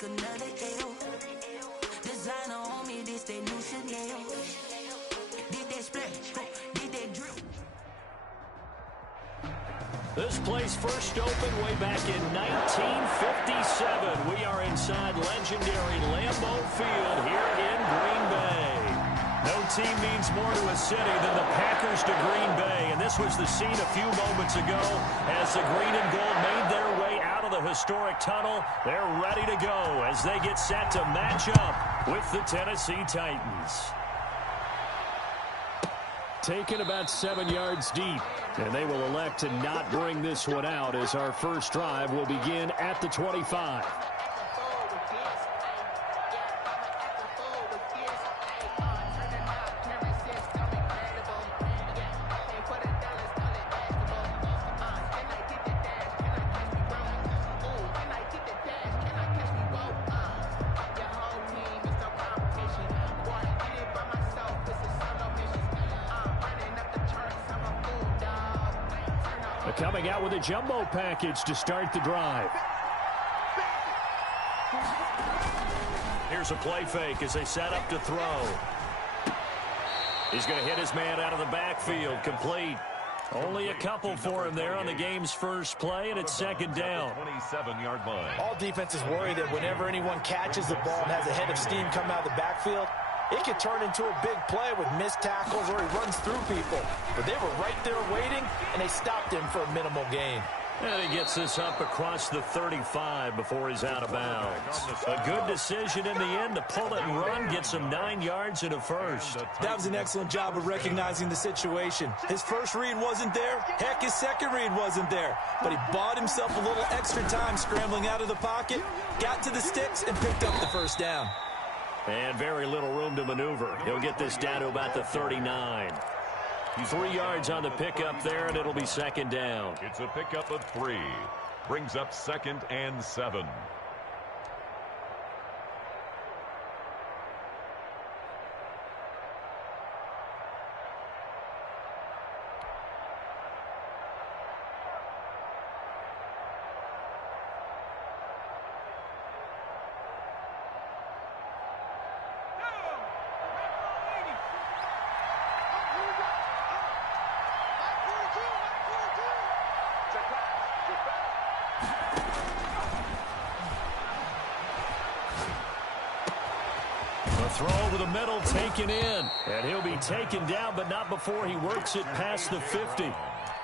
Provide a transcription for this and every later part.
like another L. Designer on me, this they new Chanel. Did they splash? Did they drip? This place first opened way back in 1957. We are inside legendary Lambeau Field here in Green Bay. No team means more to a city than the Packers to Green Bay, and this was the scene a few moments ago as the green and gold made their way out of the historic tunnel. They're ready to go as they get set to match up with the Tennessee Titans. Taken about 7 yards deep, and they will elect to not bring this one out as our first drive will begin at the 25. Coming out with a jumbo package to start the drive. Here's a play fake as they set up to throw. He's going to hit his man out of the backfield, complete. Only a couple for him there on the game's first play, and it's second down. 27-yard line. All defenses worry that whenever anyone catches the ball and has a head of steam come out of the backfield, it can turn into a big play with missed tackles or he runs through people. But they were right there waiting, and they stopped him for a minimal gain. And he gets this up across the 35 before he's out of bounds. A good decision in the end to pull it and run, gets him 9 yards and a first. That was an excellent job of recognizing the situation. His first read wasn't there. Heck, his second read wasn't there. But he bought himself a little extra time scrambling out of the pocket, got to the sticks, and picked up the first down. And very little room to maneuver. He'll get this down to about the 39. 3 yards on the pickup there, and it'll be second down. It's a pickup of 3. Brings up 2nd and 7. Throw over the middle, taken in. And he'll be taken down, but not before he works it past the 50.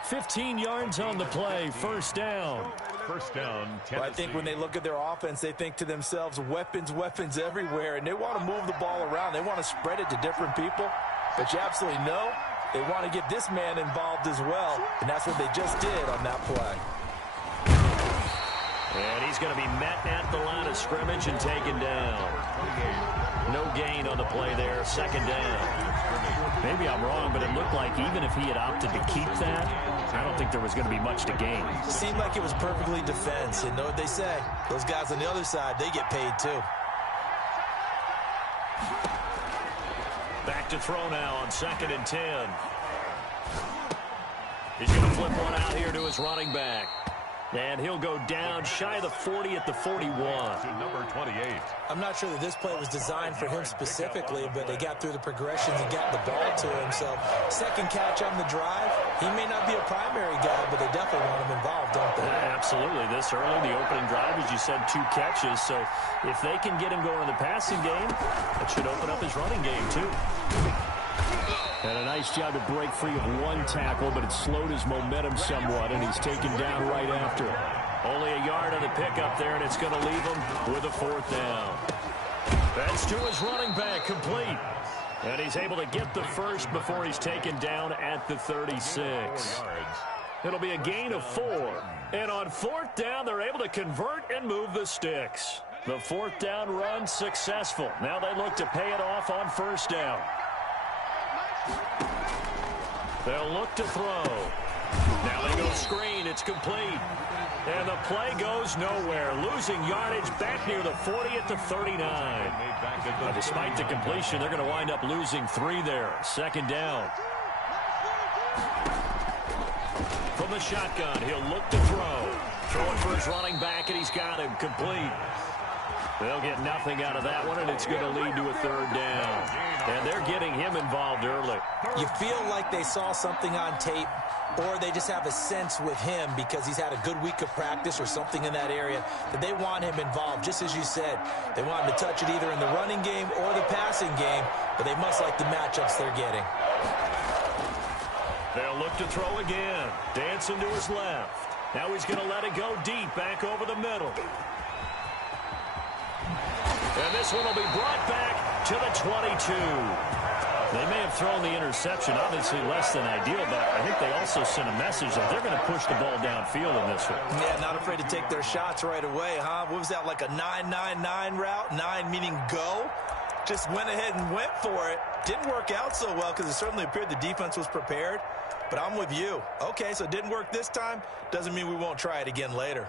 15 yards on the play, first down. First down, Tennessee. Well, I think when they look at their offense, they think to themselves, weapons, weapons everywhere, and they want to move the ball around. They want to spread it to different people. But you absolutely know they want to get this man involved as well, and that's what they just did on that play. And he's going to be met at the line of scrimmage and taken down. No gain on the play there, second down. Maybe I'm wrong, but it looked like even if he had opted to keep that, I don't think there was going to be much to gain. It seemed like it was perfectly defense. And know what they say? Those guys on the other side, they get paid too. Back to throw now on 2nd and 10. He's going to flip one out here to his running back. And he'll go down shy of the 40 at the 41. To number 28. I'm not sure that this play was designed for him specifically, but they got through the progressions and got the ball to him. So, second catch on the drive. He may not be a primary guy, but they definitely want him involved, don't they? Yeah, absolutely. This early, the opening drive, as you said, 2 catches. So, if they can get him going in the passing game, that should open up his running game, too. And a nice job to break free of 1 tackle, but it slowed his momentum somewhat, and he's taken down right after. Only a yard on the pickup there, and it's going to leave him with a 4th down. That's to his running back, complete. And he's able to get the first before he's taken down at the 36. It'll be a gain of 4. And on 4th down, they're able to convert and move the sticks. The 4th down run successful. Now they look to pay it off on 1st down. They'll look to throw. Now they go screen. It's complete. And the play goes nowhere. Losing yardage back near the 40 at the 39. But despite the completion, they're going to wind up losing 3 there. 2nd down. From the shotgun, he'll look to throw. Throwing for his running back, and he's got him complete. They'll get nothing out of that one, and it's going to lead to a third down. And they're getting him involved early. You feel like they saw something on tape, or they just have a sense with him because he's had a good week of practice or something in that area that they want him involved. Just as you said, they want him to touch it either in the running game or the passing game, but they must like the matchups they're getting. They'll look to throw again. Dancing to his left. Now he's going to let it go deep, back over the middle. And this one will be brought back to the 22. They may have thrown the interception, obviously less than ideal, but I think they also sent a message that they're going to push the ball downfield in this one. Yeah, not afraid to take their shots right away, huh? What was that, like a 9-9-9 route? 9 meaning go? Just went ahead and went for it. Didn't work out so well because it certainly appeared the defense was prepared. But I'm with you. Okay, so it didn't work this time. Doesn't mean we won't try it again later.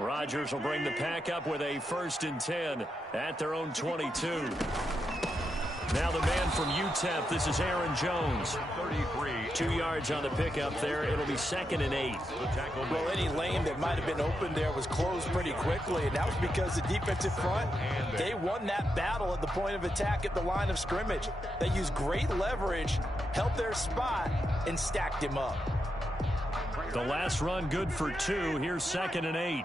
Rodgers will bring the pack up with a 1st and 10 at their own 22. Now the man from UTEP, this is Aaron Jones. 2 yards on the pickup there. It'll be 2nd and 8. Well, any lane that might have been open there was closed pretty quickly, and that was because the defensive front, they won that battle at the point of attack at the line of scrimmage. They used great leverage, held their spot, and stacked him up. The last run good for 2. Here's 2nd and 8.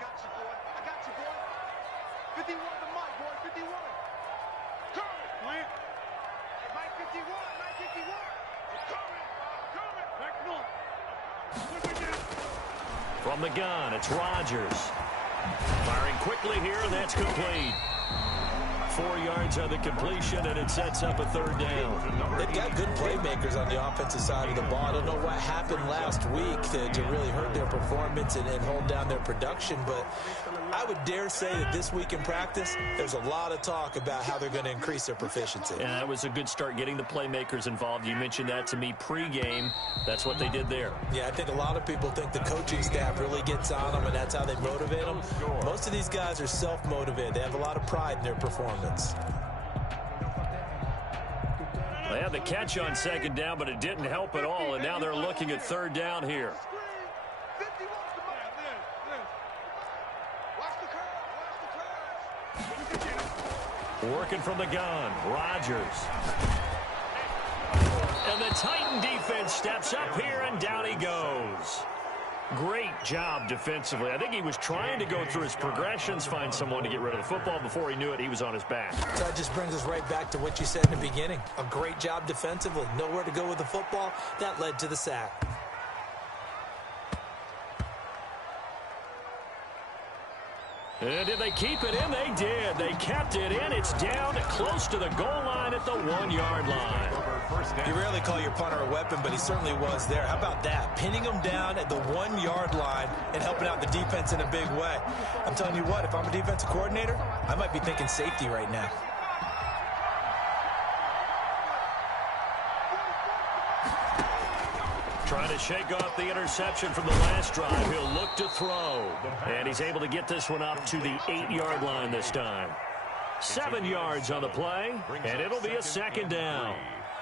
From the gun, it's Rodgers. Firing quickly here, and that's complete. 4 yards on the completion, and it sets up a 3rd down. They've got good playmakers on the offensive side of the ball. I don't know what happened last week to really hurt their performance and hold down their production, but I would dare say that this week in practice, there's a lot of talk about how they're going to increase their proficiency. And that was a good start getting the playmakers involved. You mentioned that to me pregame. That's what they did there. Yeah, I think a lot of people think the coaching staff really gets on them, and that's how they motivate them. Most of these guys are self-motivated. They have a lot of pride in their performance. They had the catch on 2nd down, but it didn't help at all, and now they're looking at 3rd down here. Working from the gun, Rodgers. And the Titan defense steps up here, and down he goes. Great job defensively. I think he was trying to go through his progressions, find someone to get rid of the football. Before he knew it, he was on his back. So that just brings us right back to what you said in the beginning. A great job defensively. Nowhere to go with the football. That led to the sack. And did they keep it in? They did. They kept it in. It's down close to the goal line at the 1-yard line. You rarely call your punter a weapon, but he certainly was there. How about that? Pinning him down at the 1-yard line and helping out the defense in a big way. I'm telling you what, if I'm a defensive coordinator, I might be thinking safety right now. Trying to shake off the interception from the last drive. He'll look to throw. And he's able to get this one up to the 8-yard line this time. 7 yards on the play, and it'll be a 2nd down.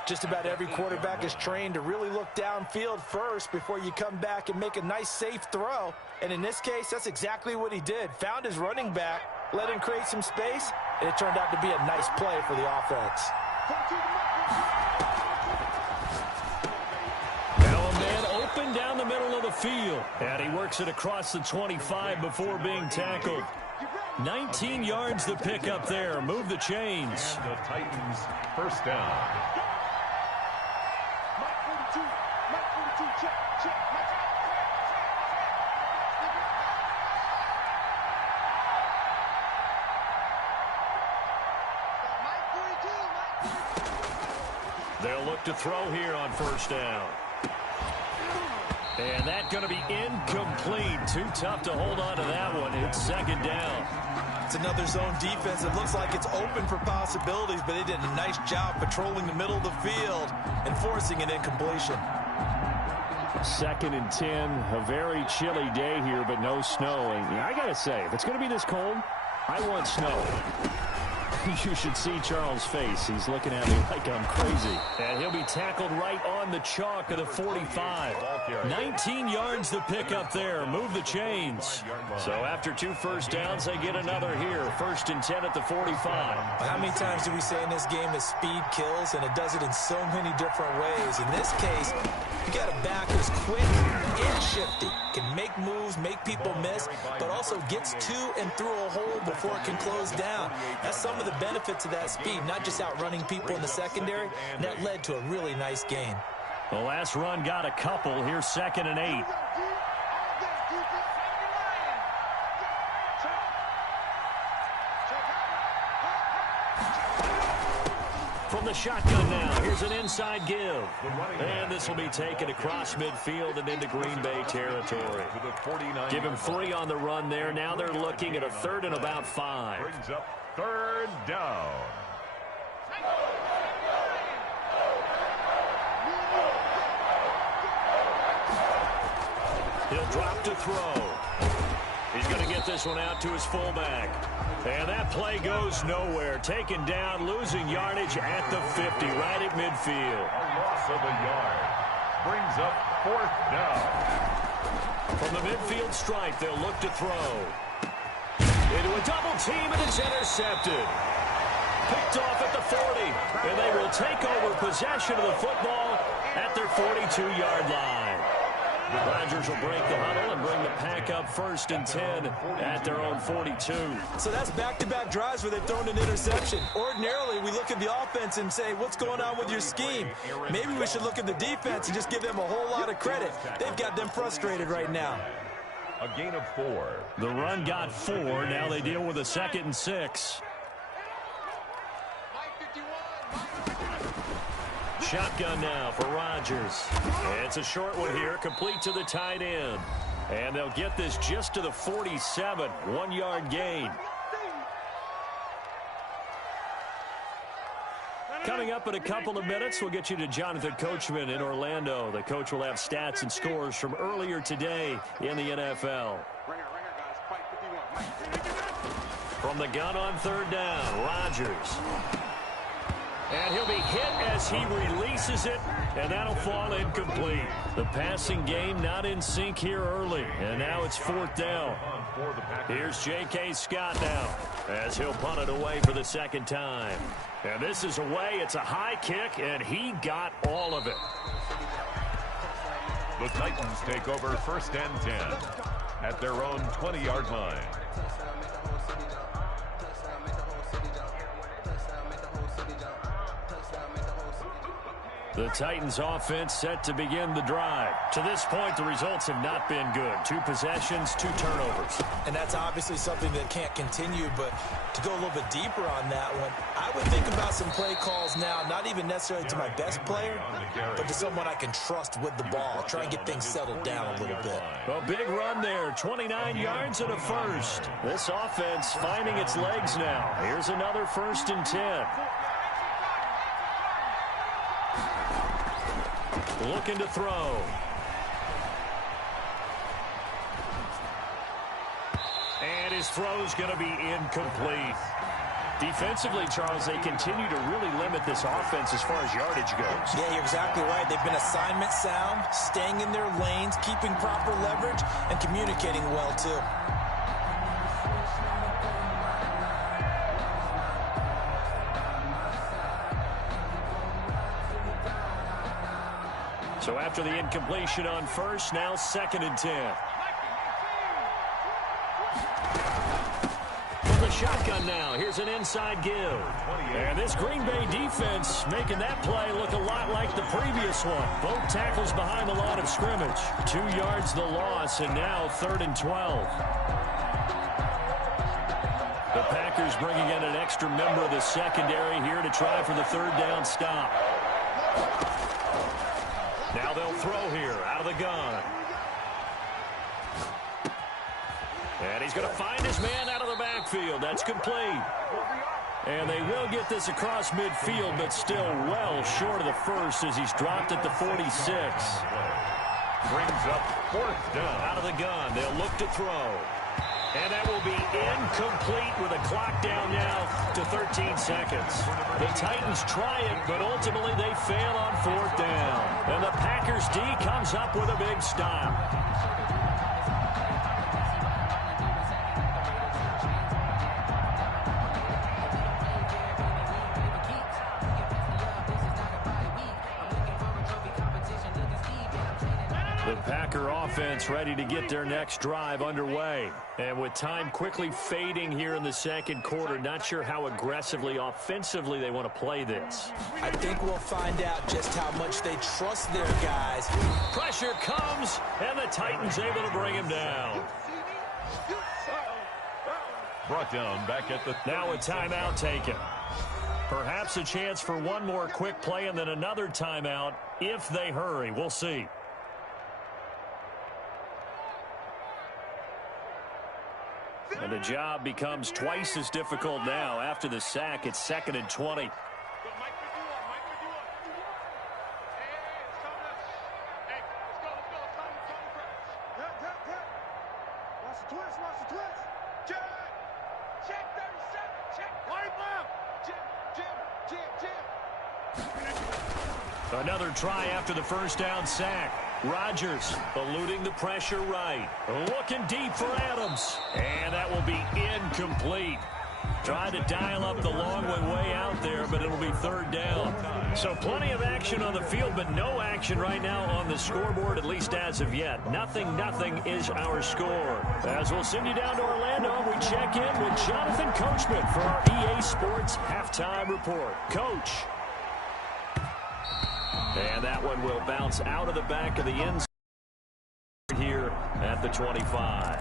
Just about every quarterback is trained to really look downfield first before you come back and make a nice, safe throw. And in this case, that's exactly what he did. Found his running back, let him create some space, and it turned out to be a nice play for the offense. Now a man open down the middle of the field. And he works it across the 25 before being tackled. 19 yards to pick up there. Move the chains. And the Titans 1st down. They'll look to throw here on 1st down. And that's going to be incomplete. Too tough to hold on to that one. It's 2nd down. It's another zone defense. It looks like it's open for possibilities, but they did a nice job patrolling the middle of the field and forcing an incompletion. 2nd and 10. A very chilly day here, but no snow. And I got to say, if it's going to be this cold, I want snow. You should see Charles' face. He's looking at me like I'm crazy. And he'll be tackled right on the chalk of the 45. 19 yards to pick up there. Move the chains. So after 2 first downs, they get another here. 1st and 10 at the 45. How many times do we say in this game that speed kills, and it does it in so many different ways? In this case, you got a back who's quick and shifty, can make moves, make people miss, but also gets to and through a hole before it can close down. That's some of the benefits of that speed, not just outrunning people in the secondary, and that led to a really nice gain. The last run got a couple. Here's 2nd and 8. From the shotgun now, here's an inside give. And this will be taken across midfield and into Green Bay territory. Give him 3 on the run there. Now they're looking at a 3rd and about 5. Brings up 3rd down. He'll drop to throw. He's going to get this one out to his fullback. And that play goes nowhere. Taken down, losing yardage at the 50, right at midfield. A loss of a yard. Brings up 4th down. From the midfield stripe, they'll look to throw. Into a double team, and it's intercepted. Picked off at the 40, and they will take over possession of the football at their 42-yard line. The Rodgers will break the huddle and bring the pack up 1st and 10 at their own 42. So that's back-to-back drives where they've thrown an interception. Ordinarily, we look at the offense and say, what's going on with your scheme? Maybe we should look at the defense and just give them a whole lot of credit. They've got them frustrated right now. A gain of 4. The run got 4. Now they deal with a 2nd and 6. Shotgun now for Rodgers. It's a short one here, complete to the tight end. And they'll get this just to the 47, 1-yard gain. Coming up in a couple of minutes, we'll get you to Jonathan Coachman in Orlando. The coach will have stats and scores from earlier today in the NFL. From the gun on 3rd down, Rodgers. And he'll be hit as he releases it, and that'll fall incomplete. The passing game not in sync here early, and now it's 4th down. Here's J.K. Scott now as he'll punt it away for the 2nd time. And this is away. It's a high kick, and he got all of it. The Titans take over 1st and 10 at their own 20-yard line. The Titans offense set to begin the drive. To this point, the results have not been good. 2 possessions, 2 turnovers. And that's obviously something that can't continue, but to go a little bit deeper on that one, I would think about some play calls now, not even necessarily to my best player, but to someone I can trust with the ball. Try and get things settled down a little bit. A big run there, 29 yards and a 1st. This offense finding its legs now. Here's another 1st and 10. Looking to throw. And his throw's going to be incomplete. Defensively, Charles, they continue to really limit this offense as far as yardage goes. Yeah, you're exactly right. They've been assignment sound, staying in their lanes, keeping proper leverage, and communicating well, too. So after the incompletion on 1st, now 2nd and 10. From the shotgun now, here's an inside give. And this Green Bay defense making that play look a lot like the previous one. Both tackles behind the line of scrimmage. 2 yards the loss, and now 3rd and 12. The Packers bringing in an extra member of the secondary here to try for the 3rd down stop. Now they'll throw here out of the gun. And he's going to find his man out of the backfield. That's complete. And they will get this across midfield, but still well short of the 1st as he's dropped at the 46. Brings up 4th down. Out of the gun. They'll look to throw. And that will be incomplete with a clock down now to 13 seconds. The Titans try it, but ultimately they fail on 4th down. And the Packers D comes up with a big stop. The Packer offense ready to get their next drive underway. And with time quickly fading here in the second quarter, not sure how aggressively, offensively they want to play this. I think we'll find out just how much they trust their guys. Pressure comes, and the Titans able to bring him down. Brought down back at the... Now a timeout taken. Perhaps a chance for one more quick play and then another timeout if they hurry. We'll see. And the job becomes twice as difficult now. After the sack, it's 2nd and 20. Another try after the first down sack. Rodgers eluding the pressure right. Looking deep for Adams. And that will be incomplete. Trying to dial up the long way out there, but it'll be 3rd down. So plenty of action on the field, but no action right now on the scoreboard, at least as of yet. 0-0 is our score. As we'll send you down to Orlando, we check in with Jonathan Coachman for our EA Sports Halftime Report. Coach. And that one will bounce out of the back of the end zone here at the 25.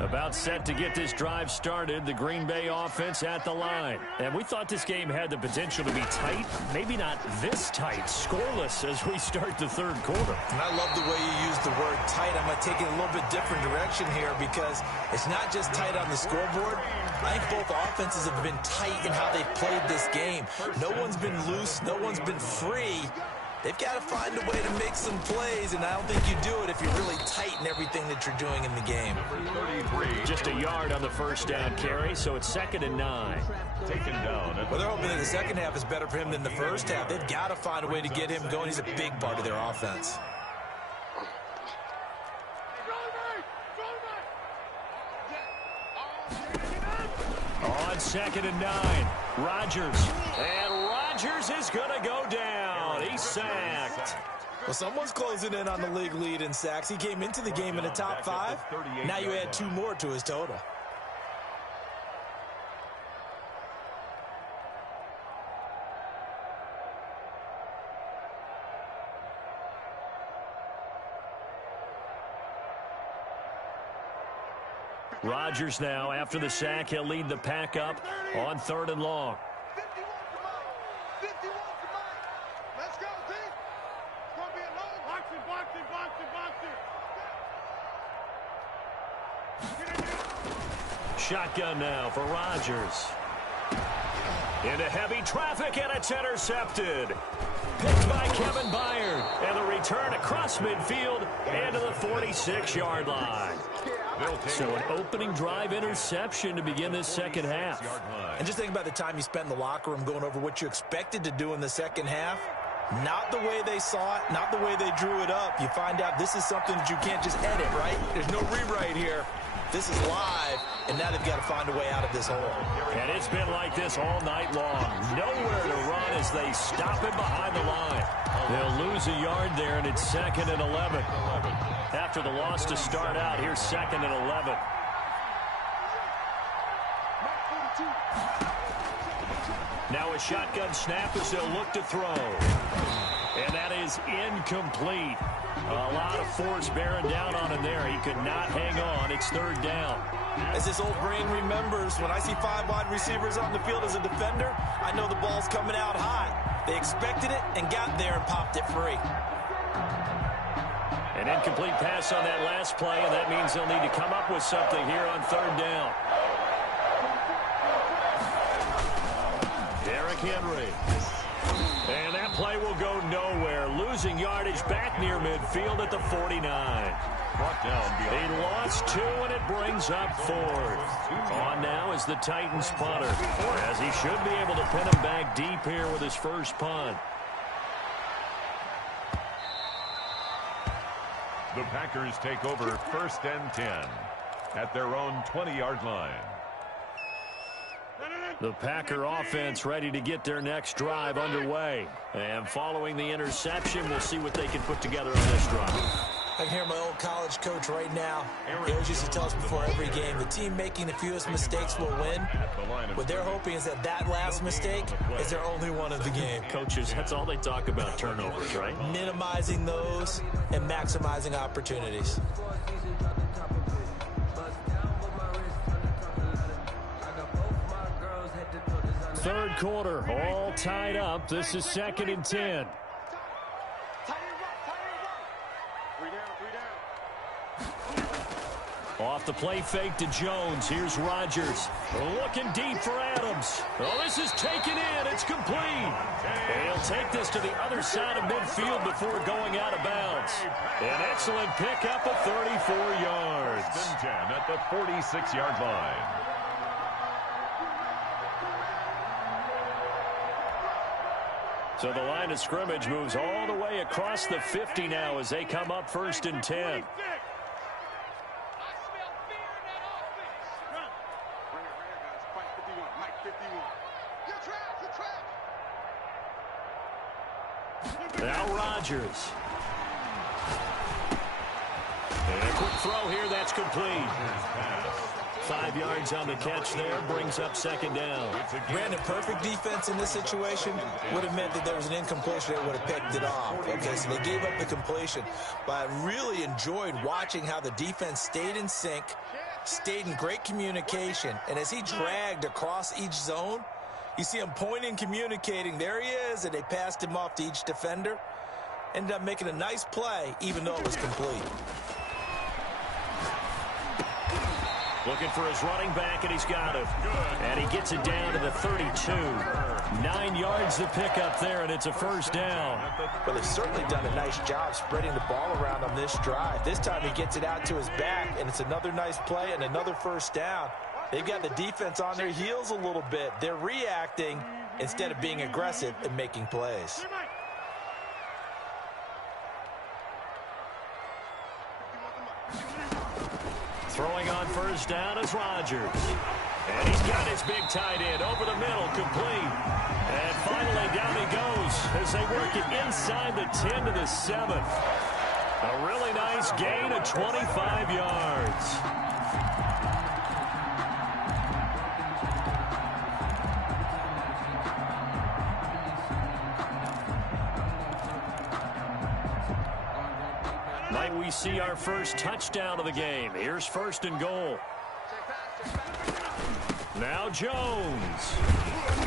About set to get this drive started, the Green Bay offense at the line. And we thought this game had the potential to be tight, maybe not this tight, scoreless as we start the 3rd quarter. And I love the way you use the word tight. I'm going to take it a little bit different direction here because it's not just tight on the scoreboard. I think both offenses have been tight in how they've played this game. No one's been loose. No one's been free. They've got to find a way to make some plays, and I don't think you do it if you're really tight in everything that you're doing in the game. Just a yard on the first down carry, so it's 2nd and 9. Taken down. Well, they're hoping that the second half is better for him than the first half. They've got to find a way to get him going. He's a big part of their offense. On 2nd and 9, Rodgers. And Rodgers is going to go down. He's sacked. Well, someone's closing in on the league lead in sacks. He came into the game in the top 5. Now you add 2 more to his total. Rodgers now, after the sack, he'll lead the pack up on 3rd and long. 51 to Mike. 51 to Mike. Let's go, D. It's going to be a long boxing. Shotgun now for Rodgers. Into heavy traffic, and it's intercepted. Picked by Kevin Byard. And the return across midfield and to the 46-yard line. So an opening drive interception to begin this second half. And just think about the time you spent in the locker room going over what you expected to do in the second half. Not the way they saw it, not the way they drew it up. You find out this is something that you can't just edit, right? There's no rewrite here. This is live, and now they've got to find a way out of this hole. And it's been like this all night long. Nowhere to run as they stop him behind the line. They'll lose a yard there, and it's 2nd and 11. After the loss to start out, here's 2nd and 11. Now a shotgun snap as they'll look to throw. And that is incomplete. A lot of force bearing down on him there. He could not hang on. It's 3rd down. As this old brain remembers, when I see 5 wide receivers on the field as a defender, I know the ball's coming out hot. They expected it and got there and popped it free. An incomplete pass on that last play, and that means they'll need to come up with something here on 3rd down. Derrick Henry. play will go nowhere. Losing yardage back near midfield at the 49. Brought down beyond. He lost 2, and it brings up 4th. On now is the Titans punter, as he should be able to pin him back deep here with his first punt. The Packers take over 1st and 10 at their own 20-yard line. The Packer offense ready to get their next drive underway. And following the interception, we'll see what they can put together on this drive. I can hear my old college coach right now. He always used to tell us before every game, the team making the fewest mistakes will win. What they're hoping is that last mistake is their only one of the game. Coaches, that's all they talk about, turnovers, right? Minimizing those and maximizing opportunities. Third quarter, all tied up. This is 2nd and 10. Off the play fake to Jones. Here's Rodgers. Looking deep for Adams. Oh, this is taken in. It's complete. He'll take this to the other side of midfield before going out of bounds. An excellent pickup of 34 yards. 10 at the 46-yard line. So the line of scrimmage moves all the way across the 50 now as they come up 1st and 10. Now Rodgers. And a quick throw here, that's complete. 5 yards on the catch there, brings up 2nd down. Brandon, perfect defense in this situation would have meant that there was an incompletion that would have picked it off. Okay, so they gave up the completion. But I really enjoyed watching how the defense stayed in sync, stayed in great communication, and as he dragged across each zone, you see him pointing, communicating. There he is, and they passed him off to each defender. Ended up making a nice play, even though it was complete. Looking for his running back, and he's got him. And he gets it down to the 32. 9 yards to pick up there, and it's a 1st down. Well, they've certainly done a nice job spreading the ball around on this drive. This time he gets it out to his back, and it's another nice play and another 1st down. They've got the defense on their heels a little bit. They're reacting instead of being aggressive and making plays. Throwing on 1st down is Rodgers. And he's got his big tight end over the middle, complete. And finally down he goes as they work it inside the 10 to the 7. A really nice gain of 25 yards. Might we see our first touchdown of the game? Here's 1st and goal. Now Jones.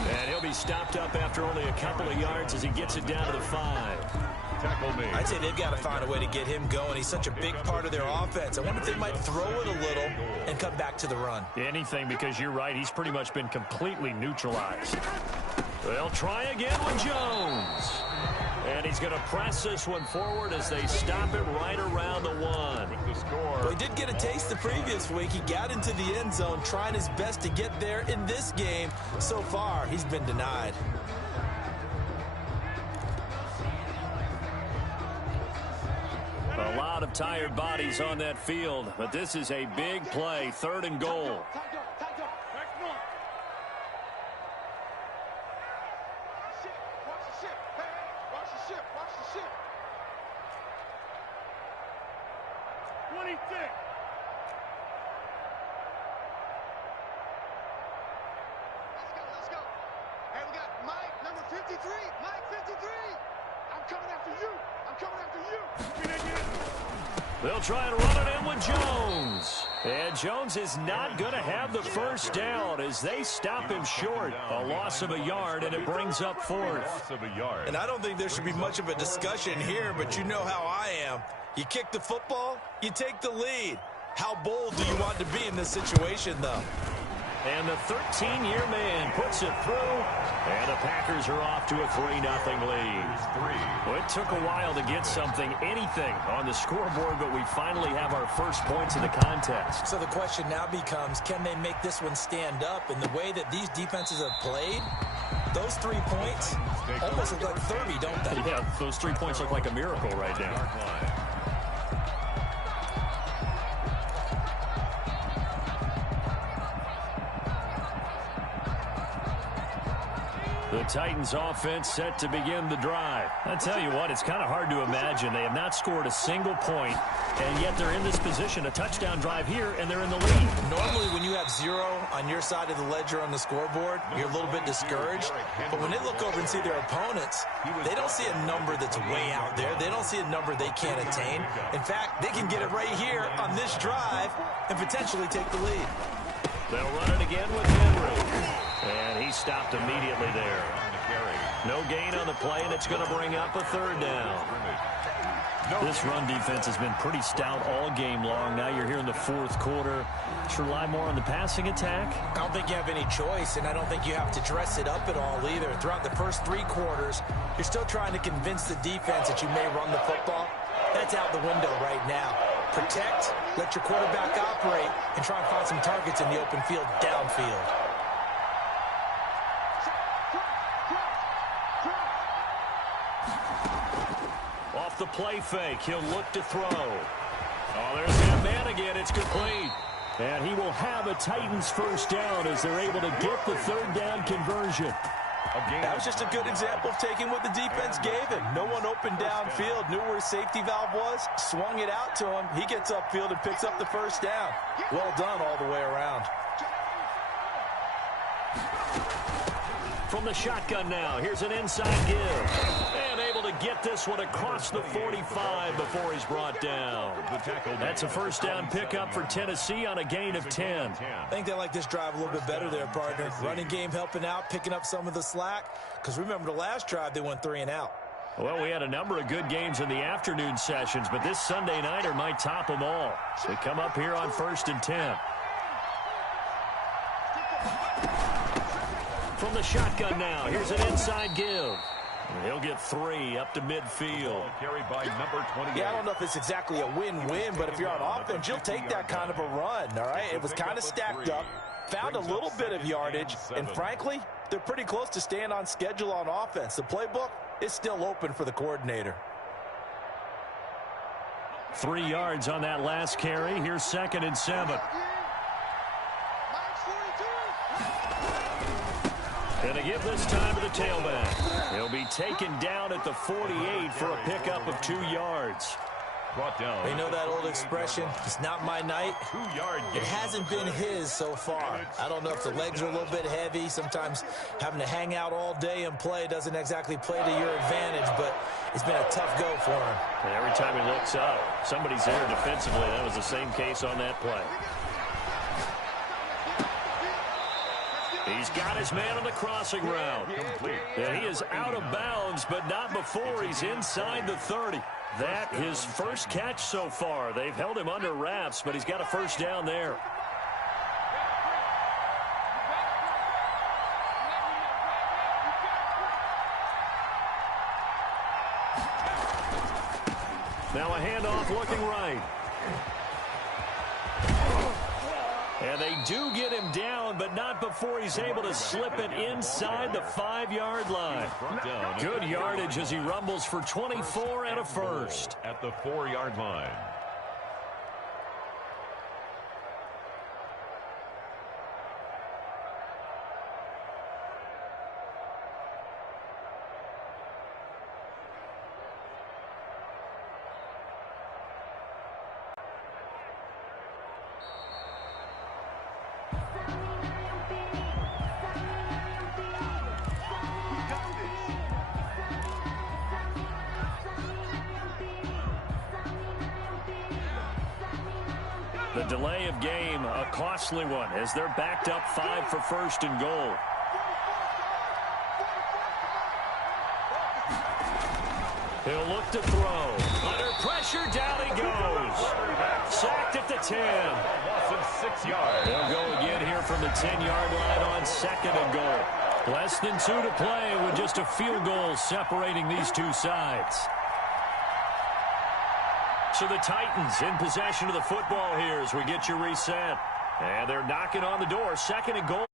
And he'll be stopped up after only a couple of yards as he gets it down to the 5. Tackle me. I'd say they've got to find a way to get him going. He's such a big part of their offense. I wonder if they might throw it a little and come back to the run. Anything, because you're right. He's pretty much been completely neutralized. They'll try again with Jones. And he's going to press this one forward as they stop it right around the 1. The score. Well, he did get a taste the previous week. He got into the end zone, trying his best to get there in this game. So far, he's been denied. A lot of tired bodies on that field, but this is a big play, 3rd and goal. Let's go. Hey, we got Mike, number 53. Mike, 53. I'm coming after you. I'm coming after you. They'll try and run it in with Jones. And Jones is not going to have the 1st down as they stop him short. A loss of a yard, and it brings up 4th. Loss of a yard. And I don't think there should be much of a discussion here, but you know how I am. You kick the football, you take the lead. How bold do you want to be in this situation, though? And the 13-year man puts it through. And the Packers are off to a 3-0 lead. Well, it took a while to get anything on the scoreboard, but we finally have our first points of the contest. So the question now becomes, can they make this one stand up? And the way that these defenses have played, those 3 points almost look like 30, don't they? Yeah, those 3 points look like a miracle right now. The Titans offense set to begin the drive. I tell you what, it's kind of hard to imagine. They have not scored a single point, and yet they're in this position. A touchdown drive here, and they're in the lead. Normally, when you have 0 on your side of the ledger on the scoreboard, you're a little bit discouraged. But when they look over and see their opponents, they don't see a number that's way out there. They don't see a number they can't attain. In fact, they can get it right here on this drive and potentially take the lead. They'll run it again with Henry. And he stopped immediately there. No gain on the play, and it's going to bring up a 3rd down. This run defense has been pretty stout all game long. Now you're here in the 4th quarter. Should rely more on the passing attack? I don't think you have any choice, and I don't think you have to dress it up at all either. Throughout the first 3 quarters, you're still trying to convince the defense that you may run the football. That's out the window right now. Protect, let your quarterback operate, and try and find some targets in the open field downfield. Off the play fake, he'll look to throw. Oh, there's that man again. It's complete. And he will have a Titans first down as they're able to get the 3rd down conversion. That was just a good example of taking what the defense gave him. No one opened downfield, knew where his safety valve was, swung it out to him. He gets upfield and picks up the first down. Well done all the way around. From the shotgun now, here's an inside give. And able to get this one across the 45 before he's brought down. That's a first down pickup for Tennessee on a gain of 10. I think they like this drive a little bit better there, partner. Running game helping out, picking up some of the slack. Because remember the last drive, they went 3 and out. Well, we had a number of good games in the afternoon sessions, but this Sunday nighter might top them all. So we come up here on 1st and 10. From the shotgun now, here's an inside give. He'll get 3 up to midfield. Carried by number 28. Yeah, I don't know if it's exactly a win-win, but if you're on offense, you'll take that kind of a run, all right? It was kind of stacked up, found a little bit of yardage, and frankly, they're pretty close to staying on schedule on offense. The playbook is still open for the coordinator. 3 yards on that last carry. Here's 2nd and 7. Going to give this time to the tailback. He'll be taken down at the 48 for a pickup of 2 yards. Brought down. You know that old expression, it's not my night. 2-yard It hasn't been his so far. I don't know if the legs are a little bit heavy. Sometimes having to hang out all day and play doesn't exactly play to your advantage, but it's been a tough go for him. And every time he looks up, somebody's there defensively. That was the same case on that play. He's got his man on the crossing route. And he is out of bounds, but not before he's inside the 30. That his first catch so far. They've held him under wraps, but he's got a first down there. Now a handoff looking right. And they do get him down, but not before he's able to slip it inside the 5-yard line. Good yardage as he rumbles for 24 and a first. At the 4-yard line. The delay of game, a costly one, as they're backed up 5 for 1st and goal. He'll look to throw. Under pressure, down he goes. Sacked at the 10. Loss of 6 yards. They'll go again here there from the 10-yard line on 2nd and goal. Less than 2 to play with just a field goal separating these two sides. So the Titans in possession of the football here as we get you reset. And they're knocking on the door. 2nd and goal.